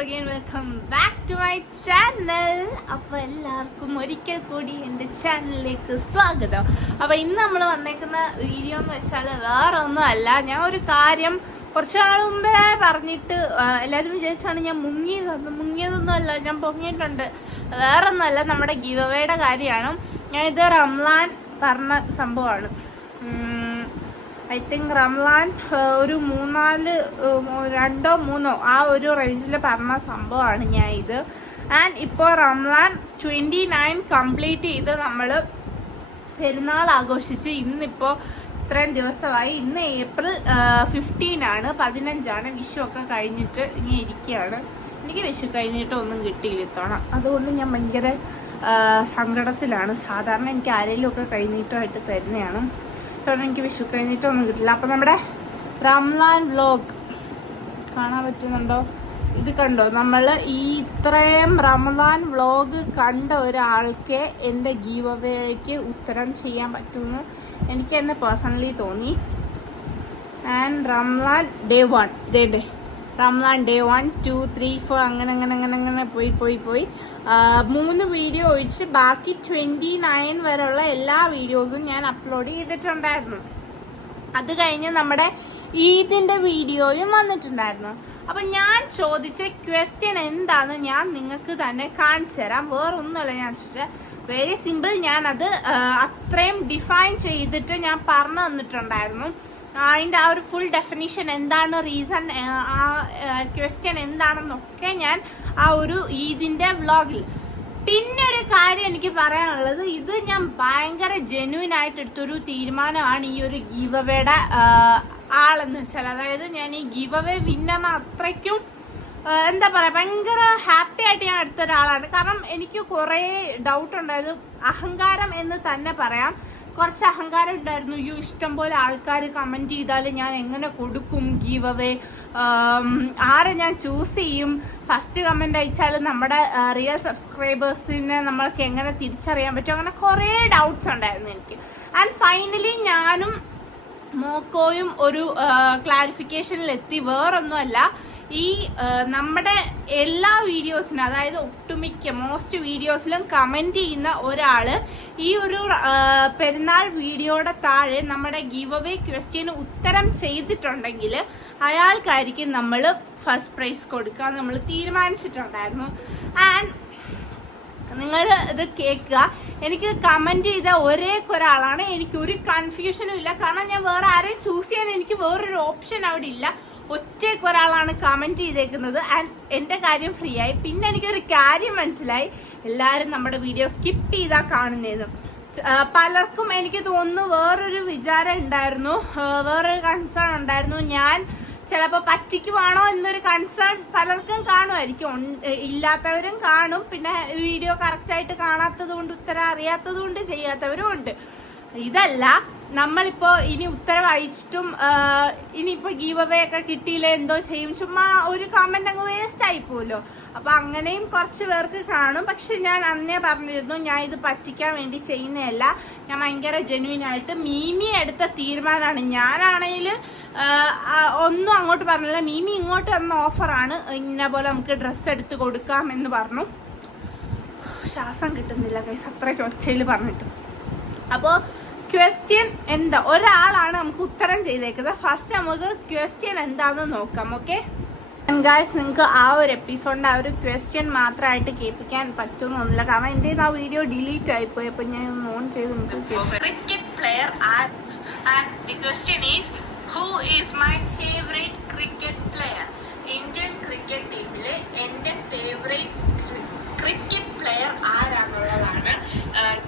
again, welcome back to my channel. അപ്പോൾ എല്ലാവർക്കും ഒരിക്കൽ കൂടി എൻ്റെ ചാനലിലേക്ക് സ്വാഗതം. അപ്പോൾ ഇന്ന് നമ്മൾ വന്നേക്കുന്ന വീഡിയോ എന്ന് വെച്ചാൽ വേറെ ഒന്നും അല്ല. ഞാൻ ഒരു കാര്യം കുറച്ച് നാൾ മുമ്പേ പറഞ്ഞിട്ട് എല്ലാവരും വിചാരിച്ചാണ് ഞാൻ മുങ്ങിയതൊന്നും അല്ല, ഞാൻ പൊങ്ങിയിട്ടുണ്ട്. വേറെ ഒന്നുമല്ല, നമ്മുടെ ഗിവ് അവേയുടെ കാര്യമാണ്. ഞാൻ ഇത് റംലാൻ പറഞ്ഞ സംഭവമാണ്. ഐ തിങ്ക് റംലാൻ ഒരു 2-3 ആ ഒരു റേഞ്ചിൽ പറഞ്ഞ സംഭവമാണ് ഞാൻ ഇത്. ആൻഡ് ഇപ്പോൾ റംലാൻ 29 കംപ്ലീറ്റ് ചെയ്ത് നമ്മൾ പെരുന്നാൾ ആഘോഷിച്ച് ഇന്നിപ്പോൾ ഇത്രയും ദിവസമായി. ഇന്ന് ഏപ്രിൽ 15 15 വിഷു ഒക്കെ കഴിഞ്ഞിട്ട് ഇങ്ങനെ ഇരിക്കുകയാണ്. എനിക്ക് വിഷു കഴിഞ്ഞിട്ടൊന്നും കിട്ടിയില്ല ഇത്തവണ, അതുകൊണ്ട് ഞാൻ ഭയങ്കര സങ്കടത്തിലാണ്. സാധാരണ എനിക്ക് ആരെങ്കിലും ഒക്കെ കഴിഞ്ഞിട്ടായിട്ട് തരുന്നതാണ്. ഇത്തവണ എനിക്ക് വിഷു കഴിഞ്ഞിട്ടൊന്നും കിട്ടില്ല. അപ്പം നമ്മുടെ റംലാൻ വ്ലോഗ് കാണാൻ പറ്റുന്നുണ്ടോ? ഇത് കണ്ടോ, നമ്മൾ ഈ ഇത്രയും റംലാൻ വ്ലോഗ് കണ്ട ഒരാൾക്ക് എൻ്റെ ഗീവ് അവേക്ക് ഉത്തരം ചെയ്യാൻ പറ്റുമെന്ന് എനിക്ക് തന്നെ പേഴ്സണലി തോന്നി. And Ramadan day 1 Ramadan day 1, 2, 3, 4 അങ്ങനെ പോയി 3 വീഡിയോ ഒഴിച്ച് ബാക്കി 29 വരെയുള്ള എല്ലാ വീഡിയോസും ഞാൻ അപ്ലോഡ് ചെയ്തിട്ടുണ്ടായിരുന്നു. അത് കഴിഞ്ഞ് നമ്മുടെ ഈദിൻ്റെ വീഡിയോയും വന്നിട്ടുണ്ടായിരുന്നു. അപ്പം ഞാൻ ചോദിച്ച ക്വസ്റ്റ്യൻ എന്താണെന്ന് ഞാൻ നിങ്ങൾക്ക് തന്നെ കാണിച്ചു തരാം. വേറൊന്നുമല്ല, ഞാൻ ചോദിച്ചാൽ വെരി സിമ്പിൾ. ഞാനത് അത്രയും ഡിഫൈൻ ചെയ്തിട്ട് ഞാൻ പറഞ്ഞു തന്നിട്ടുണ്ടായിരുന്നു. അതിൻ്റെ ആ ഒരു ഫുൾ ഡെഫിനിഷൻ എന്താണ്, റീസൺ, ആ ക്വസ്റ്റ്യൻ എന്താണെന്നൊക്കെ ഞാൻ ആ ഒരു ഈദിൻ്റെ വ്ളോഗിൽ. പിന്നെ ഒരു കാര്യം എനിക്ക് പറയാനുള്ളത്, ഇത് ഞാൻ ഭയങ്കര ജെന്യൂൻ ആയിട്ട് എടുത്തൊരു തീരുമാനമാണ്. ഈ ഒരു ഗീവ് അവേയുടെ ആളെന്ന് വെച്ചാൽ, അതായത് ഞാൻ ഈ ഗീവ് അവേ വിന്നർ അത്രയ്ക്കും എന്താ പറയുക, ഭയങ്കര ഹാപ്പി ആയിട്ട് ഞാൻ എടുത്ത ഒരാളാണ്. കാരണം എനിക്ക് കുറേ ഡൗട്ട് ഉണ്ടായത്, അഹങ്കാരം എന്ന് തന്നെ പറയാം. കുറച്ച് അഹങ്കാരം ഉണ്ടായിരുന്നു. ഇഷ്ടം പോലെ ആൾക്കാർ കമന്റ് ചെയ്താൽ ഞാൻ എങ്ങനെ കൊടുക്കും ഗീവ് അവേ, ആരെ ഞാൻ ചൂസ് ചെയ്യും, ഫസ്റ്റ് കമന്റ് അയച്ചാൽ നമ്മുടെ റിയൽ സബ്സ്ക്രൈബേഴ്സിനെ നമ്മൾക്ക് എങ്ങനെ തിരിച്ചറിയാൻ പറ്റും, അങ്ങനെ കുറേ ഡൗട്ട്സ് ഉണ്ടായിരുന്നു എനിക്ക്. ആൻഡ് ഫൈനലി ഞാനും മോക്കോയും ഒരു ക്ലാരിഫിക്കേഷനിൽ എത്തി. വേറൊന്നുമല്ല, ഈ നമ്മുടെ എല്ലാ വീഡിയോസിനും, അതായത് ഒട്ടുമിക്ക മോസ്റ്റ് വീഡിയോസിലും കമന്റ് ചെയ്യുന്ന ഒരാള് ഈ ഒരു പെരുന്നാൾ വീഡിയോയുടെ താഴെ നമ്മുടെ ഗീവ് അവേ ക്വസ്റ്റ്യന് ഉത്തരം ചെയ്തിട്ടുണ്ടെങ്കിൽ അയാൾക്കായിരിക്കും നമ്മൾ ഫസ്റ്റ് പ്രൈസ് കൊടുക്കാൻ നമ്മൾ തീരുമാനിച്ചിട്ടുണ്ടായിരുന്നു. ആൻഡ് നിങ്ങൾ ഇത് കേൾക്കുക. എനിക്ക് കമന്റ് ചെയ്ത ഒരാളാണ്. എനിക്ക് ഒരു കൺഫ്യൂഷനും ഇല്ല, കാരണം ഞാൻ വേറെ ആരെയും ചൂസ് ചെയ്യാൻ എനിക്ക് വേറൊരു ഓപ്ഷൻ അവിടെ ഇല്ല. ഒരാളാണ് കമന്റ് ചെയ്തേക്കുന്നത്. ആൻഡ് എൻ്റെ കാര്യം ഫ്രീ ആയി. പിന്നെ എനിക്കൊരു കാര്യം മനസ്സിലായി, എല്ലാവരും നമ്മുടെ വീഡിയോ സ്കിപ്പ് ചെയ്താൽ കാണുന്നതെന്ന്. പലർക്കും എനിക്ക് തോന്നുന്നു വേറൊരു വിചാരം ഉണ്ടായിരുന്നു, വേറൊരു കൺസേൺ ഉണ്ടായിരുന്നു. ഞാൻ ചിലപ്പോൾ പറ്റിക്കുവാണോ എന്നൊരു കൺസേൺ പലർക്കും കാണുമായിരിക്കും, ഇല്ലാത്തവരും കാണും. പിന്നെ വീഡിയോ കറക്റ്റായിട്ട് കാണാത്തത് കൊണ്ട്, ഉത്തരം അറിയാത്തത് കൊണ്ട് ചെയ്യാത്തവരും ഉണ്ട്. ഇതല്ല, നമ്മളിപ്പോൾ ഇനി ഉത്തരം അയച്ചിട്ടും ഇനിയിപ്പോൾ ഗീവ് അവേ ഒക്കെ കിട്ടിയില്ല എന്തോ ചെയ്യും, ചുമ്മാ ഒരു കമന്റ് അങ്ങ് വേസ്റ്റ് ആയിപ്പോലോ. അപ്പൊ അങ്ങനെയും കുറച്ച് പേർക്ക് കാണും. പക്ഷെ ഞാൻ അന്നേ പറഞ്ഞിരുന്നു, ഞാൻ ഇത് പറ്റിക്കാൻ വേണ്ടി ചെയ്യുന്നതല്ല, ഞാൻ ഭയങ്കര ജെന്യൂൻ ആയിട്ട് മീമി എടുത്ത തീരുമാനമാണ്. ഞാനാണെങ്കിൽ ഒന്നും അങ്ങോട്ട് പറഞ്ഞില്ല. മീമി ഇങ്ങോട്ട് തന്ന ഓഫറാണ്, ഇന്ന പോലെ നമുക്ക് ഡ്രസ്സ് എടുത്ത് കൊടുക്കാം എന്ന് പറഞ്ഞു. ശ്വാസം കിട്ടുന്നില്ല കൈസ്, അത്രയ്ക്ക് ഒച്ചയിൽ പറഞ്ഞിട്ട്. അപ്പോൾ ക്വസ്റ്റ്യൻ എന്താ, ഒരാളാണ് നമുക്ക് ഉത്തരം ചെയ്തേക്കുന്നത്. ഫസ്റ്റ് നമുക്ക് ക്വസ്റ്റ്യൻ എന്താണെന്ന് നോക്കാം. ഓക്കെ ഗായ്സ്, നിങ്ങൾക്ക് ആ ഒരു എപ്പിസോഡിൻ്റെ ആ ഒരു ക്വസ്റ്റ്യൻ മാത്രമായിട്ട് കേൾപ്പിക്കാൻ പറ്റുന്നൊന്നുമില്ല, കാരണം എൻ്റെ ആ വീഡിയോ ഡിലീറ്റ് ആയിപ്പോയി. അപ്പം ഞാൻ ഒന്ന് ഓൺ ചെയ്ത് cricket player and the question is, who is my favourite cricket player? Indian cricket ടീമിൽ എൻ്റെ ഫേവറേറ്റ് ക്രിക്കറ്റ് പ്ലെയർ ആരാന്നുള്ളതാണ്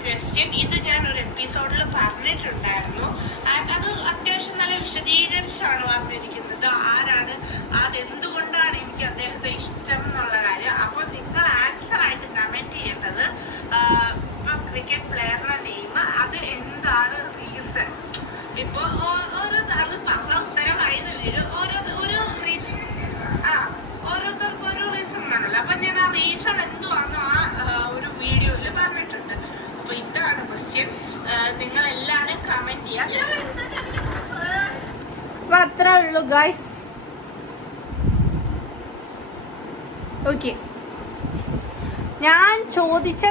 ക്വസ്റ്റ്യൻ. ഇത് ഞാൻ ഒരു എപ്പിസോഡിൽ പറഞ്ഞിട്ടുണ്ടായിരുന്നു. അത് അത്യാവശ്യം നല്ല വിശദീകരിച്ചാണ് പറഞ്ഞിരിക്കുന്നത്, ആരാണ്, അതെന്തുകൊണ്ടാണ് എനിക്ക് അദ്ദേഹത്തെ ഇഷ്ടം എന്നുള്ള കാര്യം. അപ്പോൾ നിങ്ങൾ ആൻസർ ആയിട്ട് കമന്റ് ചെയ്യേണ്ടത് ഇപ്പൊ ക്രിക്കറ്റ് പ്ലെയറിന്റെ നെയിം, അത് എന്താണ് റീസൺ. ഇപ്പോൾ ഓരോ അത് പറഞ്ഞ ഉത്തരമായത് വരും, ഓരോ റീസൺ, ഓരോരുത്തർക്കും ഓരോ റീസൺ ആണല്ലോ. അപ്പൊ ഞാൻ ആ റീസൺ എന്തുവാണോ ആ ഒരു വീഡിയോയിൽ പറഞ്ഞിട്ടുണ്ട്. അപ്പൊ ഇതാണ് ക്വസ്റ്റ്യൻ, നിങ്ങൾ എല്ലാവരും കമന്റ് ചെയ്യാം. അപ്പൊ അത്രേ ഉള്ളൂ ഗൈസ്. ഓക്കെ, ഞാൻ ചോദിച്ച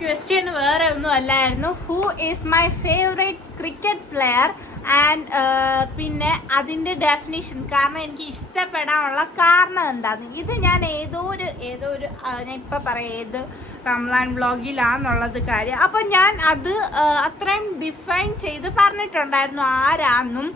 ക്വസ്റ്റ്യൻ വേറെ ഒന്നും അല്ലായിരുന്നു. Who is my favourite cricket player and പിന്നെ അതിന്റെ ഡെഫിനിഷൻ, കാരണം എനിക്ക് ഇഷ്ടപ്പെടാനുള്ള കാരണം എന്താന്ന്. ഇത് ഞാൻ ഏതോ ഒരു ഞാൻ ഇപ്പൊ പറയാം ഏത് റംലാൻ വ്ളോഗിലാന്നുള്ളത് കാര്യം. അപ്പൊ ഞാൻ അത് അത്രയും ഡിഫൈൻ ചെയ്ത് പറഞ്ഞിട്ടുണ്ടായിരുന്നു ആരാന്നും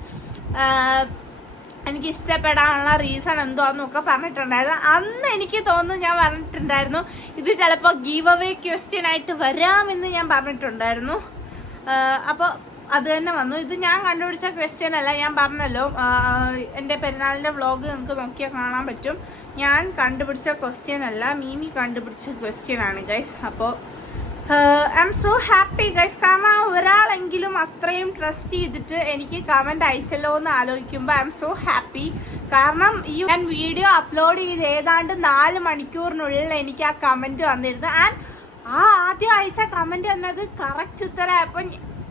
എനിക്ക് ഇഷ്ടപ്പെടാനുള്ള റീസൺ എന്തോന്നൊക്കെ പറഞ്ഞിട്ടുണ്ടായിരുന്നു. അന്ന് എനിക്ക് തോന്നുന്നു ഞാൻ പറഞ്ഞിട്ടുണ്ടായിരുന്നു ഇത് ചിലപ്പോൾ ഗീവ് അവേ ക്വസ്റ്റ്യൻ ആയിട്ട് വരാമെന്ന് ഞാൻ പറഞ്ഞിട്ടുണ്ടായിരുന്നു. അപ്പോൾ അത് തന്നെ വന്നു. ഇത് ഞാൻ കണ്ടുപിടിച്ച ക്വസ്റ്റ്യൻ അല്ല, ഞാൻ പറഞ്ഞല്ലോ എൻ്റെ പെരുന്നാളിൻ്റെ വ്ളോഗ് നിങ്ങൾക്ക് നോക്കിയാൽ കാണാൻ പറ്റും. ഞാൻ കണ്ടുപിടിച്ച ക്വസ്റ്റ്യൻ അല്ല, മീമി കണ്ടുപിടിച്ച ക്വസ്റ്റ്യൻ ആണ് ഗൈസ്. അപ്പോൾ I M so happy guys, കാരണം ഒരാളെങ്കിലും അത്രയും ട്രസ്റ്റ് ചെയ്തിട്ട് എനിക്ക് കമന്റ് അയച്ചല്ലോ എന്ന് ആലോചിക്കുമ്പോൾ ഐ എം സോ ഹാപ്പി. കാരണം ഞാൻ വീഡിയോ അപ്ലോഡ് ചെയ്ത് ഏതാണ്ട് 4 മണിക്കൂറിനുള്ളിൽ എനിക്ക് ആ കമന്റ് വന്നിരുന്നു. ആൻഡ് ആ ആദ്യം അയച്ച കമന്റ് എന്നത് കറക്റ്റ് ഉത്തരമായപ്പോൾ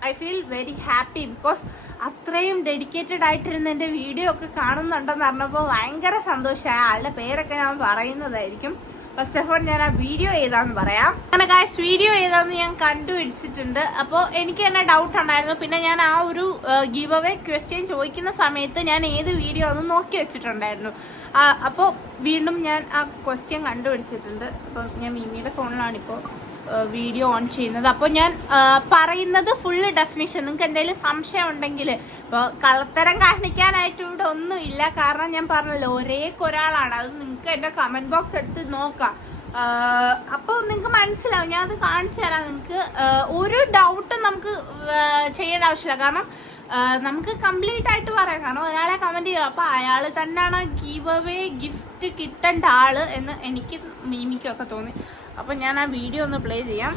I feel very happy. Because അത്രയും ഡെഡിക്കേറ്റഡ് ആയിട്ടിരുന്ന് എൻ്റെ വീഡിയോ ഒക്കെ കാണുന്നുണ്ടെന്ന് പറഞ്ഞപ്പോൾ ഭയങ്കര സന്തോഷമായി. ആളുടെ പേരൊക്കെ ഞാൻ പറയുന്നതായിരിക്കും. ഫസ്റ്റ് ഓഫ് ഓൾ ഞാൻ ആ വീഡിയോ ഏതാന്ന് പറയാം. അങ്ങനെ ഗൈസ് വീഡിയോ ഏതാന്ന് ഞാൻ കണ്ടുപിടിച്ചിട്ടുണ്ട്. അപ്പോൾ എനിക്ക് തന്നെ ഡൗട്ട് ഉണ്ടായിരുന്നു. പിന്നെ ഞാൻ ആ ഒരു ഗീവ് അവേ ക്വസ്റ്റ്യൻ ചോദിക്കുന്ന സമയത്ത് ഞാൻ ഏത് വീഡിയോ ഒന്ന് നോക്കി വെച്ചിട്ടുണ്ടായിരുന്നു. അപ്പോൾ വീണ്ടും ഞാൻ ആ ക്വസ്റ്റ്യൻ കണ്ടുപിടിച്ചിട്ടുണ്ട്. അപ്പോൾ ഞാൻ മീമിയുടെ ഫോണിലാണിപ്പോൾ വീഡിയോ ഓൺ ചെയ്യുന്നത്. അപ്പോൾ ഞാൻ പറയുന്നത് ഫുള്ള് ഡെഫിനിഷൻ. നിങ്ങൾക്ക് എന്തെങ്കിലും സംശയം ഉണ്ടെങ്കിൽ, ഇപ്പോൾ കള്ളത്തരം കാണിക്കാനായിട്ട് ഇവിടെ ഒന്നുമില്ല. കാരണം ഞാൻ പറഞ്ഞല്ലോ ഒരാളാണ്. അത് നിങ്ങൾക്ക് എൻ്റെ കമന്റ് ബോക്സ് എടുത്ത് നോക്കാം. അപ്പോൾ നിങ്ങൾക്ക് മനസ്സിലാവും. ഞാൻ അത് കാണിച്ചു തരാം. നിങ്ങൾക്ക് ഒരു ഡൗട്ടും നമുക്ക് ചെയ്യേണ്ട ആവശ്യമില്ല. കാരണം നമുക്ക് കംപ്ലീറ്റ് ആയിട്ട് പറയാം. കാരണം ഒരാളെ കമന്റ് ചെയ്യാം, അപ്പോൾ അയാൾ തന്നെയാണ് ഗീവ് അവേ ഗിഫ്റ്റ് കിട്ടേണ്ട ആള് എന്ന് എനിക്ക് മീമിക്കൊക്കെ തോന്നി. അപ്പൊ ഞാൻ ആ വീഡിയോ ഒന്ന് പ്ലേ ചെയ്യാം.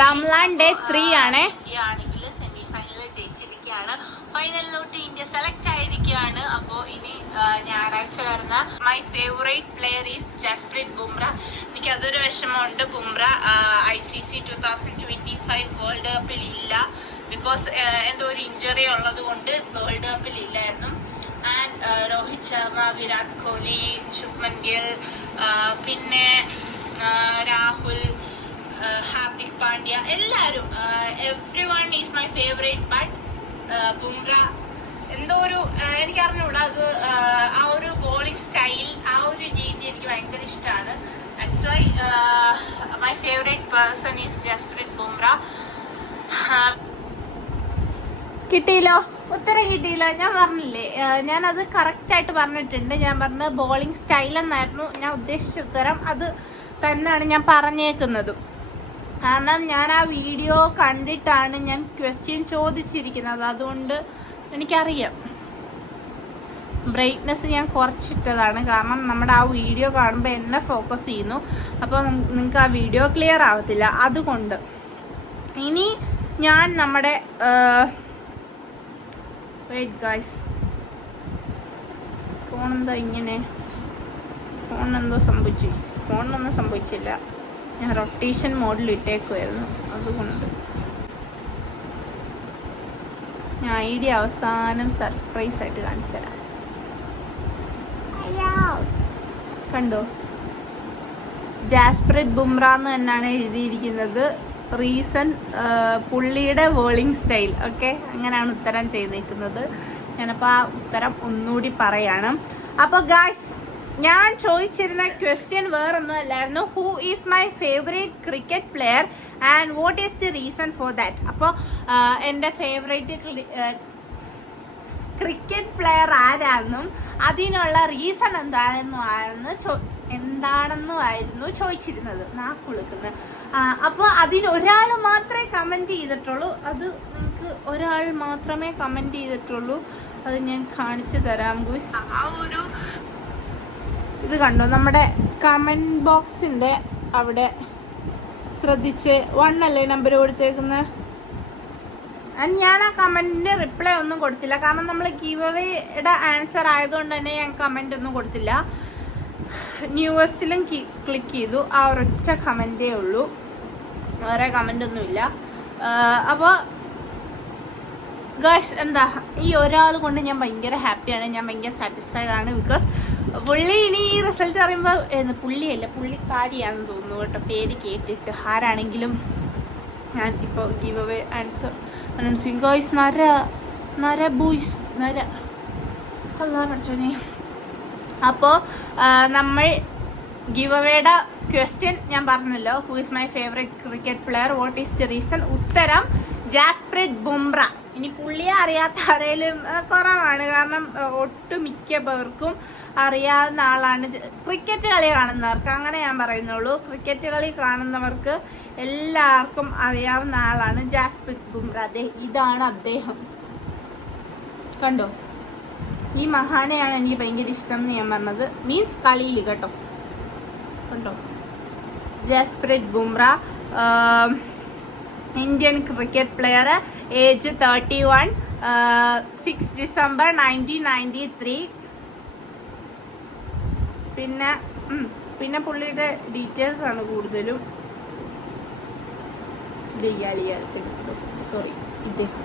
റംലാൻ ഡേ 3 ആണ്. ആണെങ്കിൽ സെമി ഫൈനലിൽ ജയിച്ചിരിക്കുകയാണ്. ഫൈനലിലോട്ട് ഇന്ത്യ സെലക്ട് ആയിരിക്കുകയാണ്. അപ്പോൾ ഇനി ഞായറാഴ്ച വരുന്ന my favourite player is Jasprit Bumrah. എനിക്ക് അതൊരു വിഷമമുണ്ട്. ബുംറ ICC 2025 വേൾഡ് കപ്പിൽ ഇല്ല. ബിക്കോസ് എന്തോ ഒരു ഇഞ്ചറി ഉള്ളത് കൊണ്ട് വേൾഡ് കപ്പിൽ ഇല്ലായിരുന്നു. ആൻഡ് രോഹിത് ശർമ്മ, വിരാട് കോഹ്ലി, ശുഭ്മൻ ഗിൽ, പിന്നെ രാഹുൽ, ഹാർദിക് പാണ്ഡ്യ, എല്ലാവരും every one is my favourite. But Bumrah എന്തോ ഒരു എനിക്ക് അറിഞ്ഞൂടാ, അത് ആ ഒരു ബോളിംഗ് സ്റ്റൈൽ, ആ ഒരു രീതി എനിക്ക് ഭയങ്കര ഇഷ്ടമാണ്. That's why my favourite person is Jasprit Bumrah. കിട്ടിയില്ലോ, ഉത്തരം കിട്ടിയില്ലോ. ഞാൻ പറഞ്ഞില്ലേ, ഞാനത് കറക്റ്റായിട്ട് പറഞ്ഞിട്ടുണ്ട്. ഞാൻ പറഞ്ഞ ബോളിംഗ് സ്റ്റൈൽ എന്നായിരുന്നു ഞാൻ ഉദ്ദേശിച്ച ഉത്തരം. അത് തന്നെയാണ് ഞാൻ പറഞ്ഞേക്കുന്നതും. കാരണം ഞാൻ ആ വീഡിയോ കണ്ടിട്ടാണ് ഞാൻ ക്വസ്റ്റ്യൻ ചോദിച്ചിരിക്കുന്നത്. അതുകൊണ്ട് എനിക്കറിയാം. ബ്രൈറ്റ്നെസ് ഞാൻ കുറച്ചിട്ടതാണ്. കാരണം നമ്മുടെ ആ വീഡിയോ കാണുമ്പോൾ എന്നെ ഫോക്കസ് ചെയ്യുന്നു. അപ്പോൾ നിങ്ങൾക്ക് ആ വീഡിയോ ക്ലിയർ ആവത്തില്ല. അതുകൊണ്ട് ഇനി ഞാൻ നമ്മുടെ വെയിറ്റ് ഗൈസ്, ഫോൺ എന്താ ഇങ്ങനെ? ഫോണിനെന്തോ സംഭവിച്ചു. ഫോണിനൊന്നും സംഭവിച്ചില്ല. ഞാൻ റൊട്ടേഷൻ മോഡിൽ ഇട്ടേക്കുമായിരുന്നു. അതുകൊണ്ട് ഞാൻ ഐഡിയ അവസാനം സർപ്രൈസ് ആയിട്ട് കാണിച്ചു തരാം. കണ്ടോ, ജസ്പ്രീത് ബുംറ എന്ന് തന്നെയാണ് എഴുതിയിരിക്കുന്നത്. റീസൺ പുള്ളിയുടെ ബോളിംഗ് സ്റ്റൈൽ. ഓക്കെ, അങ്ങനെയാണ് ഉത്തരം ചെയ്തേക്കുന്നത്. ഞാനപ്പോൾ ആ ഉത്തരം ഒന്നുകൂടി പറയാണ്. അപ്പോൾ ഗായ്സ്, ഞാൻ ചോദിച്ചിരുന്ന ക്വസ്റ്റ്യൻ വേറൊന്നും അല്ലായിരുന്നു. Who is my favourite cricket player and what is the reason for that. അപ്പോൾ എൻ്റെ ഫേവറേറ്റ് ക്രിക്കറ്റ് പ്ലെയർ ആരാണെന്നും അതിനുള്ള റീസൺ എന്താണെന്നുമായിരുന്നു ചോദിച്ചിരുന്നത്. നാക്കുളുക്കുന്നത്. അപ്പോൾ അതിനൊരാൾ മാത്രമേ കമൻറ്റ് ചെയ്തിട്ടുള്ളൂ. അത് നിങ്ങൾക്ക് ഒരാൾ മാത്രമേ കമൻറ്റ് ചെയ്തിട്ടുള്ളൂ. അത് ഞാൻ കാണിച്ചു തരാം ഗൂസ്. ആ ഒരു ഇത് കണ്ടോ, നമ്മുടെ കമൻറ്റ് ബോക്സിൻ്റെ അവിടെ ശ്രദ്ധിച്ച് 1 അല്ലേ നമ്പർ കൊടുത്തേക്കുന്നത്. ഞാൻ ആ കമൻറ്റിന് റിപ്ലൈ ഒന്നും കൊടുത്തില്ല. കാരണം നമ്മൾ ഗീവ് അവേയുടെ ആൻസർ ആയതുകൊണ്ട് തന്നെ ഞാൻ കമൻ്റ് ഒന്നും കൊടുത്തില്ല. ന്യൂവസ്റ്റിലും ക്ലിക്ക് ചെയ്തു. ആ ഒരൊറ്റ കമൻറ്റേ ഉള്ളൂ, വേറെ കമൻ്റൊന്നുമില്ല. അപ്പോൾ ഗായ്സ് എന്താ, ഈ ഒരാൾ കൊണ്ട് ഞാൻ ഭയങ്കര ഹാപ്പിയാണ്, ഞാൻ ഭയങ്കര സാറ്റിസ്ഫൈഡ് ആണ്. ബിക്കോസ് പുള്ളി ഇനി ഈ റിസൾട്ട് അറിയുമ്പോൾ പുള്ളിയല്ല പുള്ളിക്കാരിയാണെന്ന് തോന്നുന്നു കേട്ടോ, പേര് കേട്ടിട്ട്. ആരാണെങ്കിലും ഞാൻ ഇപ്പോൾ give away answer announcing. Guys നര ബൂയ്സ് നര അല്ലാ പഠിച്ചോനെ. അപ്പോൾ നമ്മൾ ഗീവ് അവേയുടെ ക്വസ്റ്റ്യൻ ഞാൻ പറഞ്ഞല്ലോ, who is my favourite cricket player, what is the reason. ഉത്തരം ജാസ്പ്രീത് ബുംറ. ഇനി പുള്ളിയെ അറിയാത്ത ആരെങ്കിലും കുറവാണ്, കാരണം ഒട്ടുമിക്ക പേർക്കും അറിയാവുന്ന ആളാണ്. ക്രിക്കറ്റ് കളി കാണുന്നവർക്ക് അങ്ങനെ ഞാൻ പറയുന്നുള്ളൂ, ക്രിക്കറ്റ് കളി കാണുന്നവർക്ക് എല്ലാവർക്കും അറിയാവുന്ന ആളാണ് ജാസ്പ്രീത് ബുംറ. ഇതാണ് അദ്ദേഹം, കണ്ടോ? ഈ മഹാനെയാണ് എനിക്ക് ഭയങ്കര ഇഷ്ടം എന്ന് ഞാൻ പറഞ്ഞത്, മീൻസ് കളിയിൽ കേട്ടോ, കണ്ടോ? Jasprit Bumrah, Indian cricket player, age 31, 6 December 1993. പിന്നെ പുള്ളിയുടെ ഡീറ്റെയിൽസ് ആണ് കൂടുതലും. സോറി, ഇദ്ദേഹം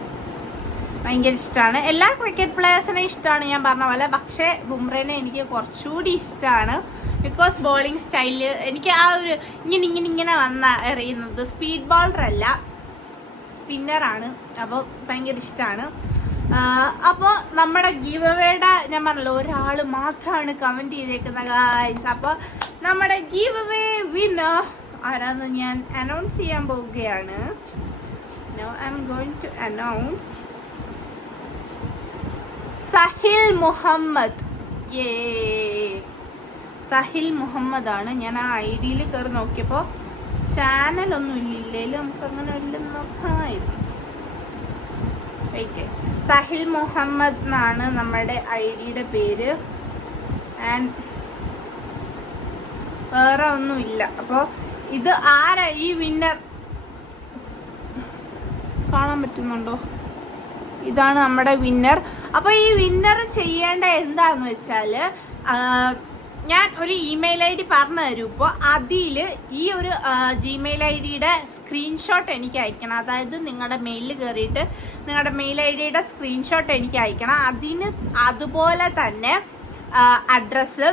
ഭയങ്കര ഇഷ്ടമാണ്. എല്ലാ ക്രിക്കറ്റ് പ്ലെയേഴ്സിനെ ഇഷ്ടമാണ് ഞാൻ പറഞ്ഞ പോലെ, പക്ഷേ ബുംറേനെ എനിക്ക് കുറച്ചുകൂടി ഇഷ്ടമാണ്. ബിക്കോസ് ബോളിംഗ് സ്റ്റൈല് എനിക്ക് ആ ഒരു ഇങ്ങനെ വന്ന എറിയുന്നത്, സ്പീഡ് ബോളർ അല്ല, സ്പിന്നറാണ്. അപ്പോൾ ഭയങ്കര ഇഷ്ടമാണ്. അപ്പോൾ നമ്മുടെ ഗീവ് അവേയുടെ ഞാൻ പറഞ്ഞല്ലോ, ഒരാൾ മാത്രമാണ് കമൻറ്റ് ചെയ്തേക്കുന്ന ഗായ്സ്. അപ്പോൾ നമ്മുടെ ഗീവ് അവേ വിന്നർ ആരാന്ന് ഞാൻ അനൗൺസ് ചെയ്യാൻ പോവുകയാണ്. Now I'm going to announce Sahil Muhammad. Sahil Muhammad ആണ്. ഞാൻ ആ ID കയറി നോക്കിയപ്പോൾ ചാനലൊന്നും ഇല്ലില്ലേലും നമുക്ക് അങ്ങനെ വല്ലതും നോക്കാമായിരുന്നു. സഹിൽ മുഹമ്മദ് എന്നാണ് നമ്മുടെ ID പേര്. ആൻഡ് വേറെ ഒന്നുമില്ല. അപ്പോൾ ഇത് ആരാ ഈ വിന്നർ കാണാൻ പറ്റുന്നുണ്ടോ? ഇതാണ് നമ്മുടെ വിന്നർ. അപ്പോൾ ഈ വിന്നർ ചെയ്യേണ്ട എന്താന്ന് വെച്ചാൽ, ഞാൻ ഒരു ഇമെയിൽ ID പറഞ്ഞു തരും. ഇപ്പോൾ അതിൽ ഈ ഒരു ജിമെയിൽ ID സ്ക്രീൻഷോട്ട് എനിക്ക് അയക്കണം. അതായത് നിങ്ങളുടെ മെയിലിൽ കയറിയിട്ട് നിങ്ങളുടെ മെയിൽ ID സ്ക്രീൻഷോട്ട് എനിക്ക് അയക്കണം. അതിന് അതുപോലെ തന്നെ അഡ്രസ്സ്,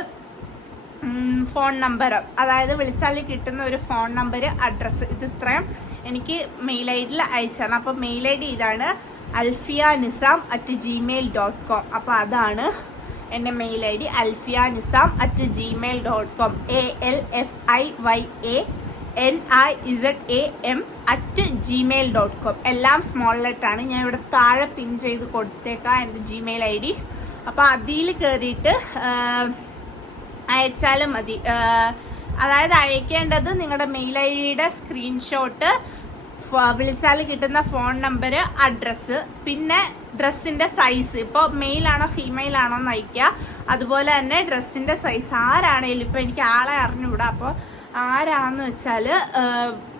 ഫോൺ നമ്പർ, അതായത് വിളിച്ചാൽ കിട്ടുന്ന ഒരു ഫോൺ നമ്പർ, അഡ്രസ്സ്, ഇത് ഇത്രയും എനിക്ക് മെയിൽ ID അയച്ചു തരണം. അപ്പോൾ മെയിൽ ID ഇതാണ്, alfianisam@gmail.com. അപ്പോൾ അതാണ് എൻ്റെ മെയിൽ ID, alfianisam@gmail.com, alfianisam@gmail.com. എല്ലാം സ്മോൾ ലെറ്ററാണ്. ഞാൻ ഇവിടെ താഴെ പിൻ ചെയ്ത് കൊടുത്തേക്കാം എൻ്റെ ജിമെയിൽ ID. അപ്പോൾ അതിൽ കയറിയിട്ട് അയച്ചാലും മതി. അതായത് അയക്കേണ്ടത് നിങ്ങളുടെ മെയിൽ ID സ്ക്രീൻഷോട്ട്, വിളിച്ചാൽ കിട്ടുന്ന ഫോൺ നമ്പർ, അഡ്രസ്സ്, പിന്നെ ഡ്രസ്സിൻ്റെ സൈസ്. ഇപ്പോൾ മെയിലാണോ ഫീമെയിൽ ആണോ എന്ന് അയക്കുക. അതുപോലെ തന്നെ ഡ്രസ്സിൻ്റെ സൈസ് ആരാണേലും, ഇപ്പോൾ എനിക്ക് ആളെ അറിഞ്ഞുകൂടാ, അപ്പോൾ ആരാന്ന് വെച്ചാൽ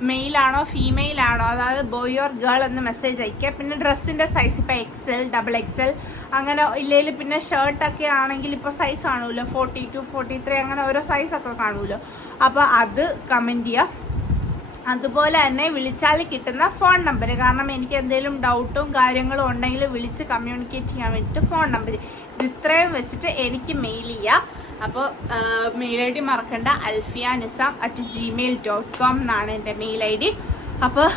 മെയിലാണോ ഫീമെയിൽ ആണോ, അതായത് ബോയ് ഓർ ഗേൾ എന്ന് മെസ്സേജ് അയക്കുക. പിന്നെ ഡ്രസ്സിൻ്റെ സൈസ്, ഇപ്പോൾ XL, XXL അങ്ങനെ ഇല്ലെങ്കിൽ, പിന്നെ ഷർട്ടൊക്കെ ആണെങ്കിൽ ഇപ്പോൾ സൈസ് കാണുമല്ലോ, 42, 43 അങ്ങനെ ഓരോ സൈസൊക്കെ കാണുമല്ലോ. അപ്പോൾ അത് കമൻറ്റ് ചെയ്യുക. അതുപോലെ തന്നെ വിളിച്ചാൽ കിട്ടുന്ന ഫോൺ നമ്പർ, കാരണം എനിക്ക് എന്തെങ്കിലും ഡൗട്ടും കാര്യങ്ങളും ഉണ്ടെങ്കിൽ വിളിച്ച് കമ്മ്യൂണിക്കേറ്റ് ചെയ്യാൻ വേണ്ടിയിട്ട് ഫോൺ നമ്പർ, ഇത് ഇത്രയും വെച്ചിട്ട് എനിക്ക് മെയിൽ ചെയ്യാം. അപ്പോൾ മെയിൽ ID മറക്കണ്ട, alfianisam@gmail.com എന്നാണ് എൻ്റെ മെയിൽ ID. അപ്പോൾ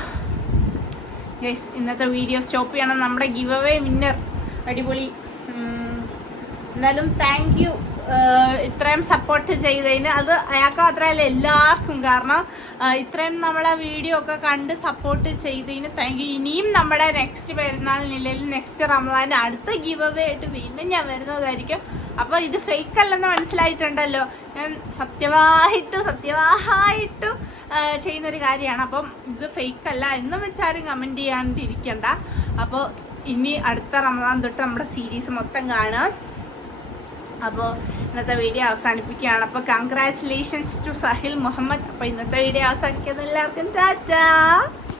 ഗൈസ് ഇന്നത്തെ വീഡിയോ സ്റ്റോപ്പ് ചെയ്യണം. നമ്മുടെ ഗിവ് അവേ വിന്നർ അടിപൊളി. എന്നാലും താങ്ക് യു ഇത്രയും സപ്പോർട്ട് ചെയ്തതിന്. അത് അയാൾക്ക് മാത്രമല്ല എല്ലാവർക്കും, കാരണം ഇത്രയും നമ്മളെ വീഡിയോ ഒക്കെ കണ്ട് സപ്പോർട്ട് ചെയ്തതിന് താങ്ക് യു. ഇനിയും നമ്മുടെ നെക്സ്റ്റ് പെരുന്നാളിനില്ലെങ്കിൽ നെക്സ്റ്റ് റമദാൻ്റെ അടുത്ത ഗിവ് അവേ ആയിട്ട് വീണ്ടും ഞാൻ വരുന്നതായിരിക്കും. അപ്പോൾ ഇത് ഫേക്ക് അല്ലെന്ന് മനസ്സിലായിട്ടുണ്ടല്ലോ. ഞാൻ സത്യമായിട്ടും ചെയ്യുന്നൊരു കാര്യമാണ്. അപ്പം ഇത് ഫേക്ക് അല്ല എന്നും വെച്ചാലും കമൻറ്റ് ചെയ്യാണ്ടിരിക്കണ്ട. അപ്പോൾ ഇനി അടുത്ത റമദാൻ തൊട്ട് നമ്മുടെ സീരീസ് മൊത്തം കാണാം. അപ്പോൾ ഇന്നത്തെ വീഡിയോ അവസാനിപ്പിക്കുകയാണ്. അപ്പോൾ കൺഗ്രാറ്റുലേഷൻസ് ടു സഹിൽ മുഹമ്മദ്. അപ്പോൾ ഇന്നത്തെ വീഡിയോ അവസാനിക്കുന്ന എല്ലാവർക്കും ടാറ്റാ.